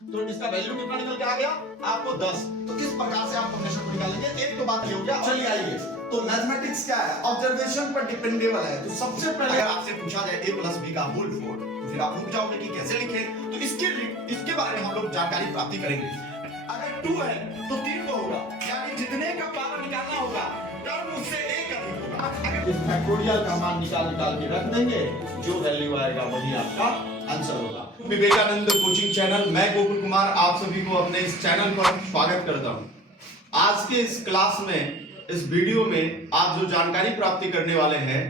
तो इसका वैल्यू कितना निकल के आ गया आपको 10। तो इस प्रकार से आप कॉम्बिनेशन को निकालेंगे। एक तो बात ये हो गया। चलिए आइए, तो मैथमेटिक्स क्या है, ऑब्जर्वेशन पर डिपेंडेबल है। तो सबसे पहले अगर आपसे पूछा जाए a प्लस b का होल 4 तो फिर आप रुक जाओगे कि कैसे लिखें। तो इसके बारे में हम लोग जानकारी प्राप्ति करेंगे। अगर 2 है तो 3 को होगा, यानी जितने का पावर निकालना होगा टर्म उससे एक अधिक होगा। अगर इस फैक्टोरियल का मान निकाल के रख देंगे, जो वैल्यू आएगा वही आपका आंसर होगा। विवेकानंद कोचिंग चैनल, मैं गोकुल कुमार आप सभी को अपने इस चैनल पर स्वागत करता हूं। आज के इस क्लास में, इस वीडियो में आप जो जानकारी प्राप्ति करने वाले हैं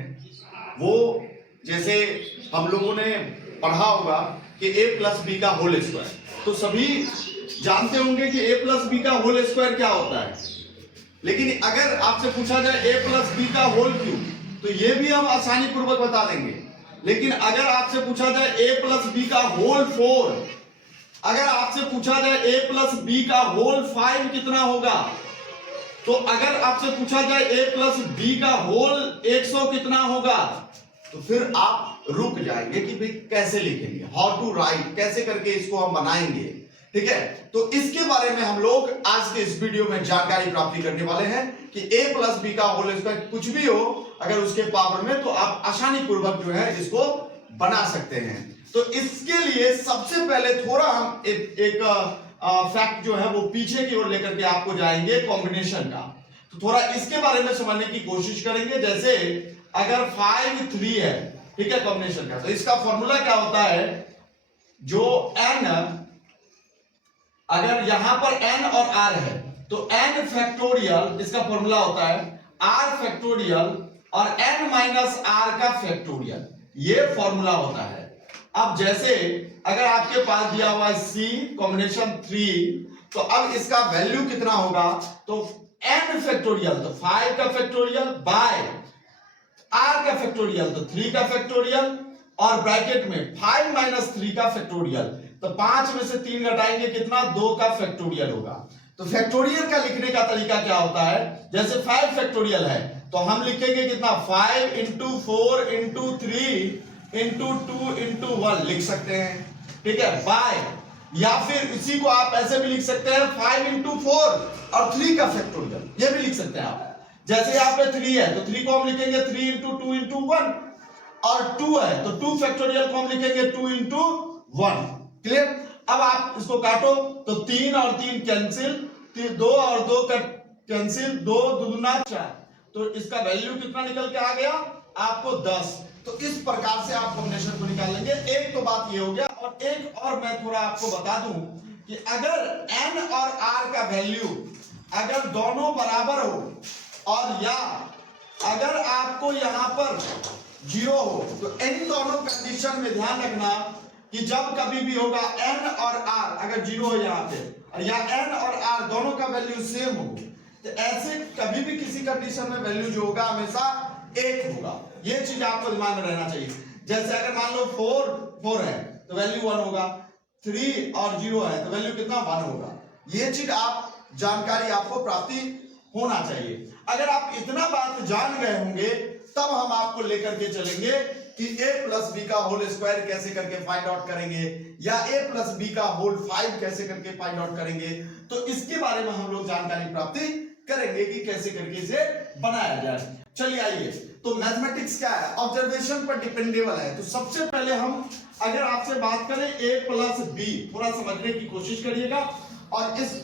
वो, जैसे हम लोगों ने पढ़ा होगा कि a प्लस बी का होल स्क्वायर, तो सभी जानते होंगे कि a प्लस बी का होल स्क्वायर क्या होता है। लेकिन अगर आपसे पूछा जाए a प्लस बी का होल क्यूब, तो ये भी हम आसानी पूर्वक बता देंगे। लेकिन अगर आपसे पूछा जाए a प्लस बी का होल 4, अगर आपसे पूछा जाए a प्लस बी का होल 5 कितना होगा, तो अगर आपसे पूछा जाए a प्लस बी का होल 100 कितना होगा, तो फिर आप रुक जाएंगे कि भाई कैसे लिखेंगे, हाउ टू राइट, कैसे करके इसको हम बनाएंगे। ठीक है, तो इसके बारे में हम लोग आज के इस वीडियो में जानकारी प्राप्ति करने वाले हैं कि a प्लस बी का होल स्क्वायर कुछ भी हो अगर उसके पावर में, तो आप आसानी पूर्वक जो है इसको बना सकते हैं। तो इसके लिए सबसे पहले थोड़ा हम एक फैक्ट जो है वो पीछे की ओर लेकर के आपको जाएंगे कॉम्बिनेशन का। तो थोड़ा इसके बारे में समझने की कोशिश करेंगे। जैसे अगर 5 3 है, ठीक है, कॉम्बिनेशन का, तो इसका फॉर्मूला क्या होता है, जो n, अगर यहां पर n और r है तो n फैक्टोरियल इसका फॉर्मूला होता है r फैक्टोरियल और n माइनस r का फैक्टोरियल, ये फॉर्मूला होता है। अब जैसे अगर आपके पास दिया हुआ है c कॉम्बिनेशन 3, तो अब इसका वैल्यू कितना होगा, तो n फैक्टोरियल, तो 5 का फैक्टोरियल बाय r का फैक्टोरियल, तो 3 का फैक्टोरियल, और ब्रैकेट में 5 माइनस 3 का फैक्टोरियल, तो 5 में से 3 घटाएंगे कितना, 2 का फैक्टोरियल होगा। तो फैक्टोरियल का लिखने का तरीका क्या होता है, जैसे 5 फैक्टोरियल है तो हम लिखेंगे कितना, 5 इंटू 4 इंटू 3 इंटू 2 इंटू 1 लिख सकते हैं। ठीक है, बाय, या फिर इसी को आप ऐसे भी लिख सकते हैं 5 इंटू 4 और 3 का फैक्टोरियल, ये भी लिख सकते हैं आप। जैसे यहाँ पे 3 है तो 3 को हम लिखेंगे 3 इंटू 2 इंटू 1, और 2 है तो 2 फैक्टोरियल को हम लिखेंगे 2 इंटू 1। क्लियर। अब आप इसको काटो तो 3 और 3 कैंसिल, 2 और 2 का कैंसिल, 2 दूना 4, तो इसका वैल्यू कितना निकल के आ गया आपको 10। तो इस प्रकार से आप कॉम्बिनेशन को निकाल लेंगे। एक तो बात ये हो गया, और एक और मैं थोड़ा आपको बता दूं कि अगर n और r का वैल्यू अगर दोनों बराबर हो, और या अगर आपको यहां पर 0 हो, तो इन दोनों कंडीशन में ध्यान रखना कि जब कभी भी होगा n और r अगर 0 हो यहाँ पे, और या n और r दोनों का वैल्यू सेम हो, तो ऐसे कभी भी किसी कंडीशन में वैल्यू जो होगा हमेशा 1 होगा। ये चीज आपको दिमाग में रहना चाहिए। जैसे अगर मान लो 4 है तो वैल्यू 1 होगा, 3 और 0 है तो वैल्यू कितना, 1 होगा। ये चीज आप जानकारी आपको प्राप्ति होना चाहिए। अगर आप इतना बात जान गए होंगे तब हम आपको लेकर के चलेंगे कि a प्लस बी का होल स्क्वायर कैसे करके फाइंड आउट करेंगे, या a प्लस बी का होल 5 कैसे करके फाइंड आउट करेंगे। तो इसके बारे में हम लोग जानकारी प्राप्ति करेंगे कि कैसे करके इसे बनाया जाए। चलिए आइए, तो मैथमेटिक्स क्या है, ऑब्जर्वेशन पर डिपेंडेबल है। तो सबसे पहले हम अगर आपसे बात करें a प्लस बी, थोड़ा समझने की कोशिश करिएगा। और इस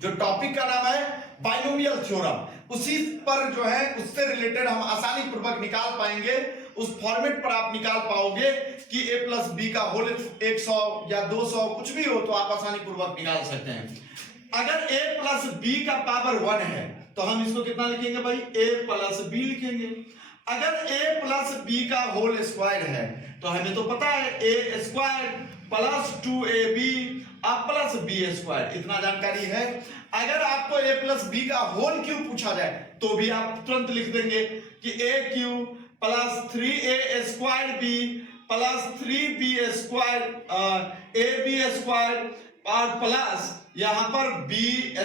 जो टॉपिक का नाम है बाइनोमियल थ्योरम, उसी पर जो है उससे रिलेटेड हम आसानी पूर्वक निकाल पाएंगे। उस फॉर्मेट पर आप निकाल पाओगे कि a प्लस बी का होल 100 या 200 कुछ भी हो तो आप आसानी पूर्वक निकाल सकते हैं। अगर a प्लस बी का पावर 1 है तो हम इसको कितना लिखेंगे भाई, a प्लस बी लिखेंगे। अगर a प्लस बी का होल स्क्वायर है तो हमें तो पता है a square plus 2ab plus B square, इतना जानकारी है। अगर आपको a प्लस बी का होल क्यूब पूछा जाए तो भी आप तुरंत लिख देंगे कि a cube plus 3a square B plus 3b square ab square और प्लस यहां पर b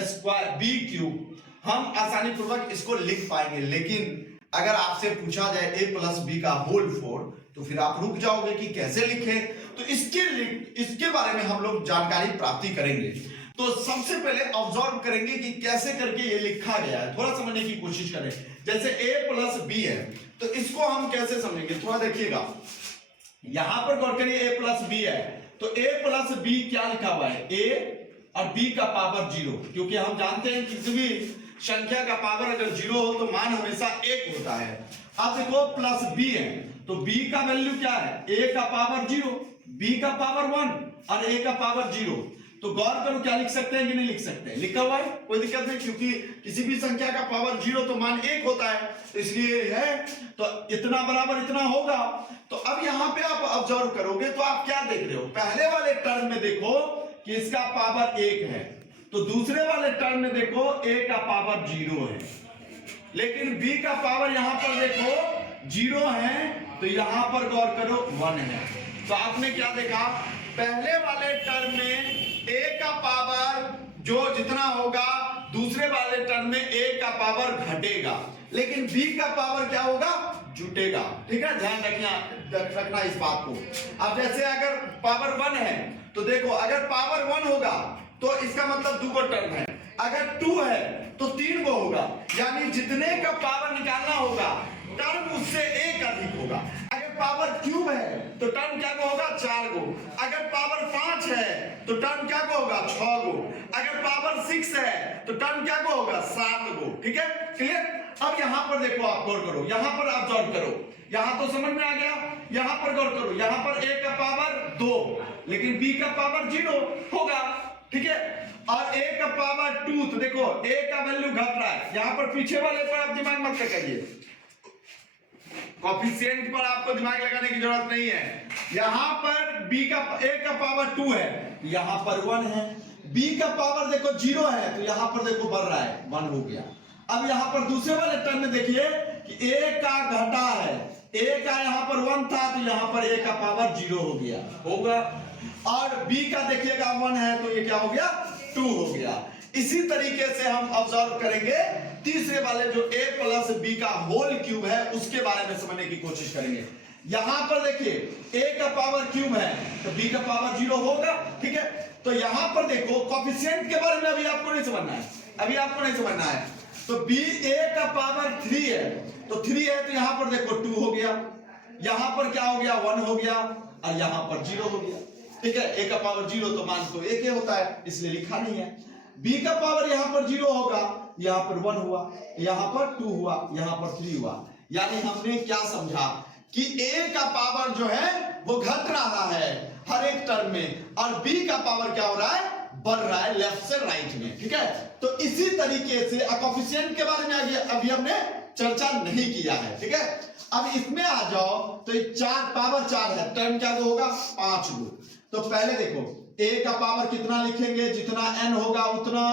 स्क्वायर b क्यूब, हम आसानी पूर्वक इसको लिख पाएंगे। लेकिन अगर आपसे पूछा जाए a प्लस बी का होल 4 तो फिर आप रुक जाओगे कि कैसे लिखें। तो इसके बारे में हम लोग जानकारी प्राप्ति करेंगे। तो सबसे पहले ऑब्जर्व करेंगे कि कैसे करके ये लिखा गया है, थोड़ा समझने की कोशिश करें। जैसे a प्लस बी है, तो इसको हम कैसे समझेंगे, थोड़ा देखिएगा। यहां पर गौर करिए, a प्लस बी है, तो a प्लस बी क्या लिखा हुआ है, a और b का पावर 0, क्योंकि हम जानते हैं किसी भी संख्या का पावर अगर 0 हो तो मान हमेशा 1 होता है। अब देखो प्लस b है, तो b का वैल्यू क्या है, a का पावर 0, b का पावर 1 और a का पावर 0। तो गौर करो, क्या लिख सकते हैं कि नहीं लिख सकते हैं, लिखा हुआ है, कोई दिक्कत नहीं, क्योंकि किसी भी संख्या का पावर 0 तो मान 1 होता है, तो इसलिए है, तो इतना बराबर इतना होगा। तो अब यहां पे आप ऑब्जर्व करोगे तो आप क्या देख रहे हो, पहले वाले टर्म में देखो कि इसका पावर 1 है, तो दूसरे वाले टर्म में देखो a का पावर 0 है, लेकिन b का पावर यहां पर देखो 0 है, तो यहां पर गौर करो 1 है। तो आपने क्या देखा, पहले वाले टर्म में a का पावर जो जितना होगा, दूसरे वाले टर्म में a का पावर घटेगा, लेकिन b का पावर क्या होगा, जुटेगा। ठीक है, ध्यान रखना इस बात को। अब जैसे अगर पावर 1 है, तो देखो अगर पावर 1 होगा तो इसका मतलब 2 टर्म है, अगर 2 है तो 3 गो होगा, यानी जितने का पावर निकालना होगा टर्म उससे 1 अधिक होगा। अगर पावर क्यूब है तो टर्म क्या होगा, 4 गो। अगर पावर 5 है तो टर्म क्या होगा, 6 गो। अगर पावर 6 है तो टर्म क्या होगा, 7 गो। ठीक है, क्लियर। अब यहां पर देखो, आप गौर करो, यहां पर ऑब्जर्व करो, यहां तो समझ में आ गया। यहां पर गौर करो, यहां पर a का पावर 2, लेकिन b का पावर 0 होगा। ठीक है, और a का पावर 2, तो देखो a का वैल्यू घट रहा है, यहां पर पीछे वाले पर आप दिमाग मत लगाइए, कोएफिशिएंट पर आपको दिमाग लगाने की जरूरत नहीं है। यहां पर a का पावर 2 है, यहां पर 1 है, b का पावर देखो 0 है, तो यहां पर देखो बढ़ रहा है, 1 हो गया। अब यहां पर दूसरे वाले टर्म में देखिए कि a का घटा है, a का यहां पर 1 था, तो यहां पर a का पावर 0 हो गया होगा, और b का देखिएगा 1 है, तो ये क्या हो गया, 2 हो गया। इसी तरीके से हम ऑब्जर्व करेंगे तीसरे वाले जो a प्लस b का होल क्यूब है, उसके बारे में समझने की कोशिश करेंगे। यहां पर देखिए a का पावर क्यूब है, तो b का पावर 0 होगा। ठीक है, तो यहां पर देखो कोएफिशिएंट के बारे में अभी आपको नहीं समझना है, अभी आपको नहीं समझना है। तो b a का पावर 3 है, तो 3 है, तो यहां पर देखो 2 हो गया, यहां पर क्या हो गया, 1 हो गया, और यहां पर 0 हो गया। ठीक है, a का पावर 0 तो मान तो 1 होता है, इसलिए लिखा नहीं है। b का पावर यहां पर 0 होगा, यहां पर 1 हुआ, यहां पर 2 हुआ, यहां पर 3 हुआ। यानी हमने क्या समझा कि a का पावर जो है वो घट रहा है हर एक टर्म में, और b का पावर क्या हो रहा है, बढ़ रहा है लेफ्ट से राइट में। ठीक है, तो इसी तरीके से कोएफिशिएंट के बारे में अभी हमने चर्चा नहीं किया है। ठीक है, अब इसमें आ जाओ, तो 4 पावर 4 है, टर्म क्या होगा, 5 गो। तो पहले देखो a का पावर कितना लिखेंगे, जितना n होगा उतना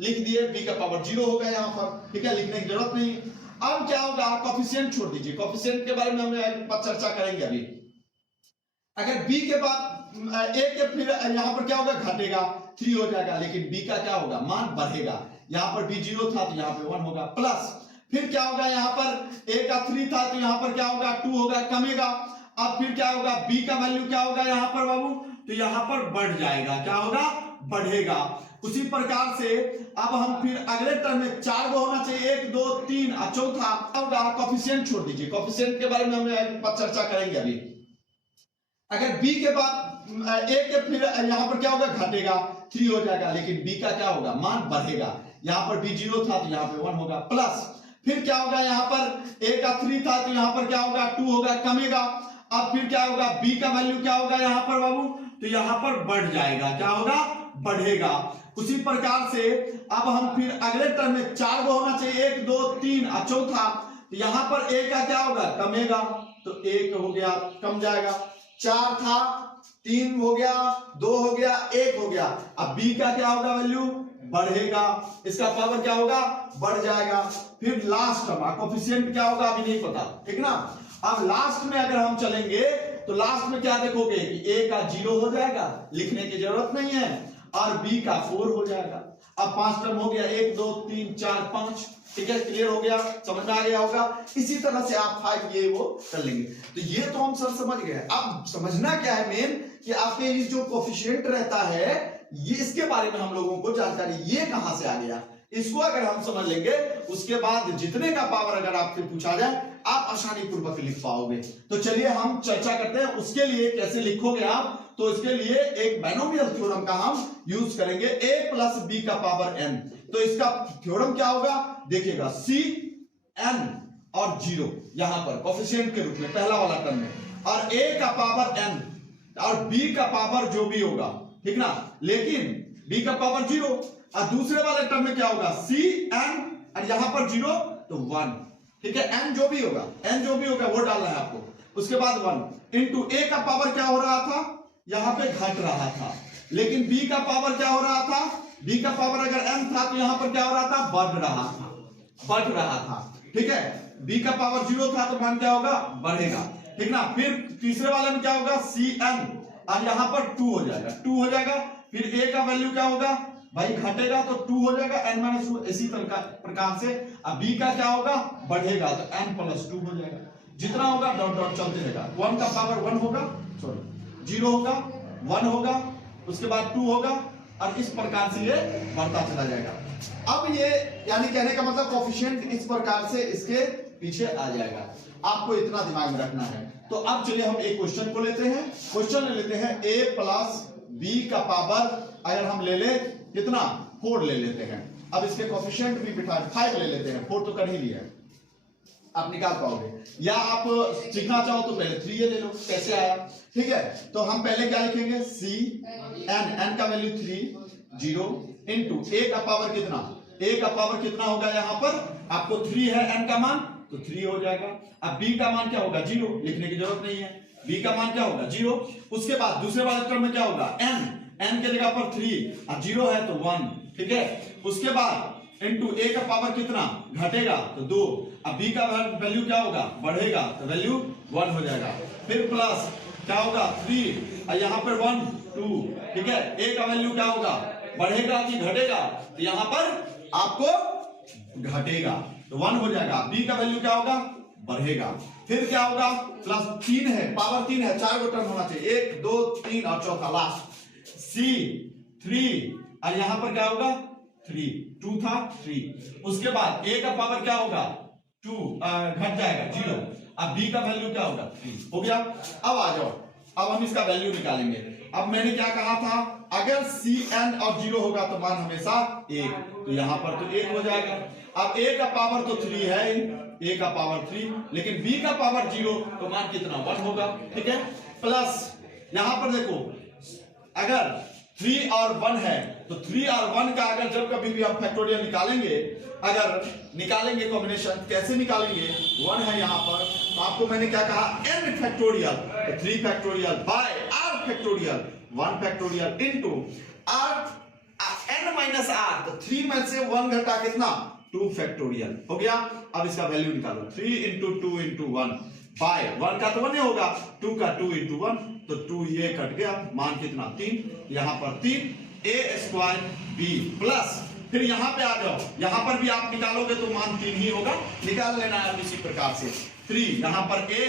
लिख दिए, b का पावर 0 होगा यहां पर। ठीक है, लिखने की जरूरत नहीं। अब क्या होगा, कोएफिशिएंट छोड़ दीजिए, कोएफिशिएंट के बारे में हम चर्चा करेंगे अभी। अगर b के बाद a के फिर यहां पर क्या होगा, घटेगा, 3 हो जाएगा, लेकिन b का क्या होगा, मान बढ़ेगा। यहां पर b 0 था, तो यहां पे 1 होगा, प्लस फिर क्या होगा, यहां पर a का 3 था, तो यहां पर क्या होगा, 2 होगा, कमेगा। अब फिर क्या होगा, b का वैल्यू क्या होगा यहां पर बाबू, तो यहां पर बढ़ जाएगा, क्या होगा, बढ़ेगा। उसी प्रकार से अब हम फिर अगले टर्म में 4 गो होना चाहिए, 1 2 3, और चौथा होगा, कोएफिशिएंट छोड़ दीजिए, कोएफिशिएंट के बारे में हम चर्चा करेंगे अभी। अगर b के बाद a के फिर यहां पर क्या होगा, घटेगा, 3 हो जाएगा, लेकिन b का क्या होगा, मान बढ़ेगा। यहां पर b 0 था, तो यहां पे 1 होगा, प्लस फिर क्या होगा, यहां पर a का 3 था, तो यहां पर क्या होगा, 2 होगा, कमेगा। अब फिर क्या होगा, b का वैल्यू क्या होगा यहां पर बाबू, तो यहां पर बढ़ जाएगा, क्या होगा, बढ़ेगा। उसी प्रकार से अब हम फिर अगले टर्म में 4 गो होना चाहिए, 1 2 3, और चौथा, तो यहां पर a का क्या होगा, कमेगा, तो 1 हो गया, कम जाएगा, 4 था, 3 हो गया, 2 हो गया, 1 हो गया। अब b का क्या होगा, वैल्यू बढ़ेगा, इसका पावर क्या होगा, बढ़ जाएगा। फिर लास्ट टर्म कोएफिशिएंट क्या होगा अभी नहीं पता, ठीक ना। अब लास्ट में अगर हम चलेंगे तो लास्ट में क्या देखोगे कि a का 0 हो जाएगा, लिखने की जरूरत नहीं है, और बी का 4 हो जाएगा। अब 5 टर्म हो गया, 1 2 3 4 5, ठीक है, क्लियर हो गया, समझ में आ गया होगा। इसी तरह से आप 5 ये वो कर लेंगे। तो ये तो हम सर समझ गए। अब समझना क्या है मेन, कि आपके ये जो कोफिशिएंट रहता है, ये इसके बारे में हम लोगों को जानकारी, ये कहां से आ गया, इसको अगर हम समझ लेंगे, उसके बाद जितने का पावर अगर आपसे पूछा जाए आप आसानी पूर्वक लिख पाओगे। तो चलिए हम चर्चा करते हैं, उसके लिए कैसे लिखोगे आप। तो इसके लिए एक बाइनोमियल थ्योरम का हम यूज करेंगे, a प्लस बी का पावर n। तो इसका थ्योरम क्या होगा, देखिएगा, c n और 0 यहां पर कोफिशिएंट के रूप में पहला वाला टर्म में, और a का पावर n और b का पावर जो भी होगा, ठीक ना, लेकिन b का पावर 0, और दूसरे वाले टर्म में क्या होगा, c n और यहां पर 0 तो 1, ठीक है, n जो भी होगा वो डालना है आपको। उसके बाद 1 इंटू a का पावर क्या हो रहा था, यहां पे घट रहा था, लेकिन b का पावर क्या हो रहा था, b का पावर अगर n था तो यहां पर क्या हो रहा था, बढ़ रहा था, ठीक है। b का पावर 0 था तो मान क्या होगा, बढ़ेगा, ठीक ना। फिर तीसरे वाले में क्या होगा, cn और यहां पर 2 हो जाएगा। फिर a का वैल्यू क्या होगा भाई, घटेगा तो 2 हो जाएगा, n-2 इसी प्रकार से। अब b का क्या होगा, बढ़ेगा तो n+2 हो जाएगा। जितना होगा डॉट डॉट चलते रहेगा। 1 का पावर 1 होगा, सॉरी 0 होगा, 1 होगा, उसके बाद 2 होगा, और इस प्रकार से ये बढ़ता चला जाएगा। अब ये यानी कहने का मतलब कोफिशिएंट इस प्रकार से इसके पीछे आ जाएगा, आपको इतना दिमाग में रखना है। तो अब चलिए हम एक क्वेश्चन को लेते हैं। क्वेश्चन ले लेते हैं, a प्लस बी का पावर अगर हम ले ले कितना, 4 ले लेते हैं। अब इसके कोफिशिएंट भी बिठा 5 ले लेते हैं, 4 तो कर ही लिया, आप निकाल पाओगे। या आप सीखना चाहो तो पहले 3 ले लो, कैसे आया, ठीक है। तो हम पहले क्या लिखेंगे, c n का वैल्यू 3 0 इंटू a का पावर कितना, a का पावर कितना होगा, यहां पर आपको 3 है n का मान तो 3 हो जाएगा। अब b का मान क्या होगा, 0, लिखने की जरूरत नहीं है, b का मान क्या होगा 0। उसके बाद दूसरे वाले टर्म में क्या होगा, n के जगह पर 3 और 0 है तो 1, ठीक है। उसके बाद इंटू a का पावर कितना, घटेगा तो 2। अब b का वैल्यू क्या होगा, बढ़ेगा तो वैल्यू 1 हो जाएगा। फिर प्लस क्या होगा 3 और यहां पर 1 2, ठीक है। a का वैल्यू क्या होगा, बढ़ेगा कि घटेगा, तो यहां पर आपको घटेगा तो 1 हो जाएगा। b का वैल्यू क्या होगा, बढ़ेगा। फिर क्या होगा, प्लस 3 है, पावर 3 है, 4 गो टर्म होना चाहिए, 1 2 3 और चौथा लास्ट c 3 और यहां पर क्या होगा 3, 2 था 3। उसके बाद a का पावर क्या होगा 2, घट जाएगा 0। अब b का वैल्यू क्या होगा 3 हो गया। अब आ जाओ, अब हम इसका वैल्यू निकालेंगे। अब मैंने क्या कहा था, अगर cn और 0 होगा तो मान हमेशा 1, तो यहां पर तो 1 हो जाएगा। अब a का पावर तो 3 है, a का पावर 3, लेकिन b का पावर 0 तो मान कितना 1 होगा, ठीक है। प्लस यहां पर देखो, अगर 3 और 1 है तो 3 और 1 का अगर जब कभी भी हम फैक्टोरियल निकालेंगे, अगर निकालेंगे कॉम्बिनेशन, कैसे निकालेंगे, 1 है यहां पर, तो आपको मैंने क्या कहा, n फैक्टोरियल तो 3 factorial by r factorial 1 factorial into r n minus r, तो 3 में से 1 घटा कितना 2 फैक्टोरियल हो गया। अब इसका वैल्यू निकालो, 3 इंटू 2 इंटू 1 बाय 1 का तो 1 होगा, 2 का 2 इंटू 1 तो 2 ये कट गया, मान कितना 3, यहां पर 3 a स्क्वायर b प्लस, फिर यहां पे आ जाओ, यहां पर भी आप निकालोगे तो मान 3 ही होगा, निकाल लेना है इसी प्रकार से। 3 यहां पर a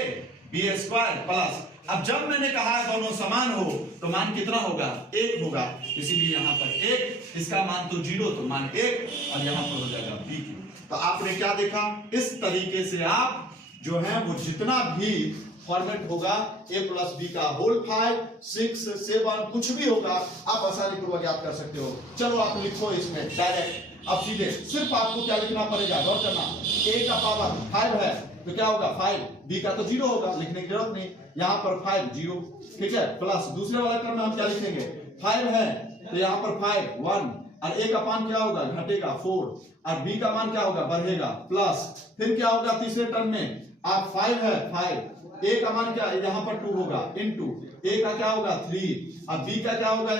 b स्क्वायर प्लस, अब जब मैंने कहा है दोनों समान हो तो मान कितना होगा 1 होगा, इसीलिए यहां पर 1, इसका मान तो 0 तो मान 1 और यहां पर हो जाएगा b। तो आपने क्या देखा, इस तरीके से आप जो है वो जितना भी फॉर्मेट होगा a प्लस बी का होल 5 6 7 कुछ भी होगा, आप आसानी पूर्वक याद कर सकते हो। चलो आप लिखो इसमें डायरेक्ट, अब सीधे सिर्फ आपको क्या लिखना पड़ेगा, गौर करना, a का पावर 5 है तो क्या होगा 5, b का तो 0 होगा, लिखने की जरूरत नहीं, यहाँ पर 5 0, ठीक है। प्लस दूसरे वाले टर्म में हम क्या लिखेंगे, 5 है तो यहाँ पर 5 1 और a का मान क्या होगा, घटेगा 4 और b का मान क्या होगा, बढ़ेगा प्लस, फिर क्या होगा तीसरे टर्म में, आप 5 है 5, a का मान क्या, यहाँ पर 2 होगा इनटू a का क्या होगा 3 और b का क्या होगा,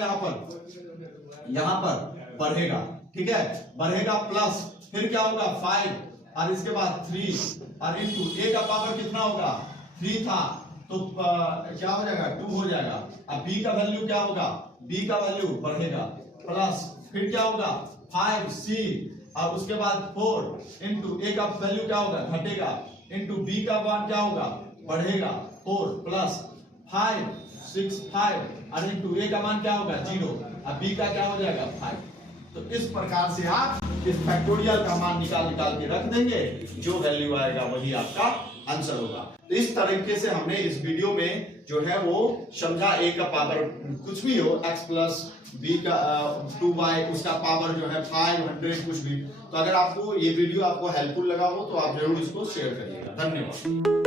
यहाँ पर बढ़ेगा, ठीक है, बढ़ेगा प्लस, फिर क्या होगा 5 और इसके बाद 3 और इनटू a का पावर कितना होगा 3 था तो क्या हो जाएगा 2 हो जाएगा। अब b का वैल्यू क्या होगा b का वैल्यू बढ़ेगा प्लस फिर क्या होगा 5c और उसके बाद 4 इंटू a का वैल्यू क्या होगा घटेगा इंटू b का मान क्या होगा बढ़ेगा 4 प्लस 5 6 5 और इंटू a का मान क्या होगा 0 और b का क्या हो जाएगा 5। तो इस प्रकार से आप इस फैक्टोरियल का मान निकाल के रख देंगे, जो वैल्यू आएगा वही आपका आंसर होगा। तो इस तरीके से हमने इस वीडियो में जो है वो समझा a का पावर कुछ भी हो x प्लस b का 2y उसका पावर जो है 500 कुछ भी। तो अगर आपको ये वीडियो आपको हेल्पफुल लगा हो तो आप जरूर इसको शेयर करिएगा। धन्यवाद।